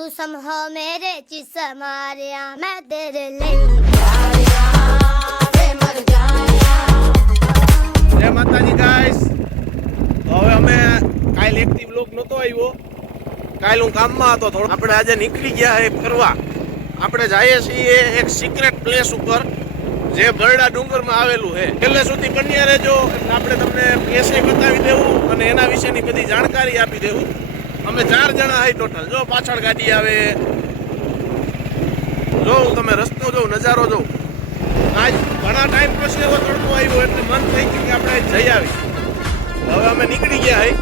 तू समझो मेरे चिस मारिया मैं तेरे जय माताजी गाइस। तो હવે અમે કાલ એકથી બ્લોગ નતો આવ્યો, કાલ હું કામમાં હતો થોડો। આપણે આજે નીકળી ગયા હે ફરવા। આપણે જઈએ છીએ એક સિક્રેટ પ્લેસ ઉપર જે બરડા ડુંગરમાં આવેલું છે। છેલ્લે સુધી બન્યા રહેજો, આપણે તમને પ્લેસ બતાવી દેવું અને એના વિશેની બધી જાણકારી આપી દેવું। અમે 4 જણા હઈ ટોટલ। જો પાછળ ગાડી આવે, જો તમે રસ્તો જો, નજારો જો। આજ ઘણા ટાઈમ પછી એવો તડકો આવ્યો એટલે મન થઈ ગયું કે આપણે જઈ આવી। હવે અમે નીકળી ગયા હઈ।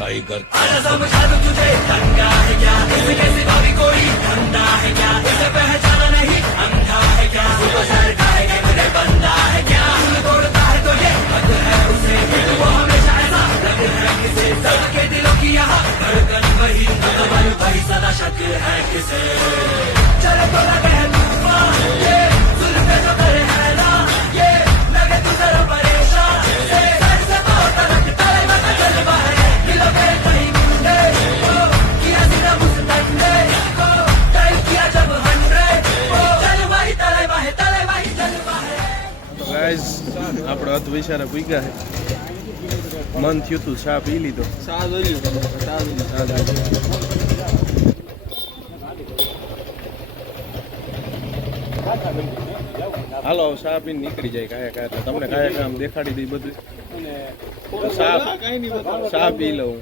टाइगर समझा दो तुझे धंधा है क्या, इसके सिवा भी कोई धंधा है क्या, इसे पहचाना नहीं अंधा है क्या, वो सरका है कि मेरे बंदा है क्या, तोड़ता है तो ये हद है उसे, वो हमेशा ऐसा लग है किसे, सबके दिलों की यहाँ धड़कन वही, वही सदा शक है किसे। चले तो लगे है तूफान ये जुल्म जो करे है ना, ये लगे तू जरा परेशान से, सर से बहुत तलक तले में जलवा है, दिलों पे कहीं मुंडे ओ किया सीधा मुस्तंडे ओ टाइम किया जब 100 ओ जलवा ही जलवा है। તો ગાઈસ આપણે અત વિચારે પૂગ્યા છે। મન થયું તું ચા પી લીધો। હાલો ચા પીને નીકળી જાય કાયા કાયા। તમને કાયા કામ દેખાડી દઈ બધું। ચા પી લઉં।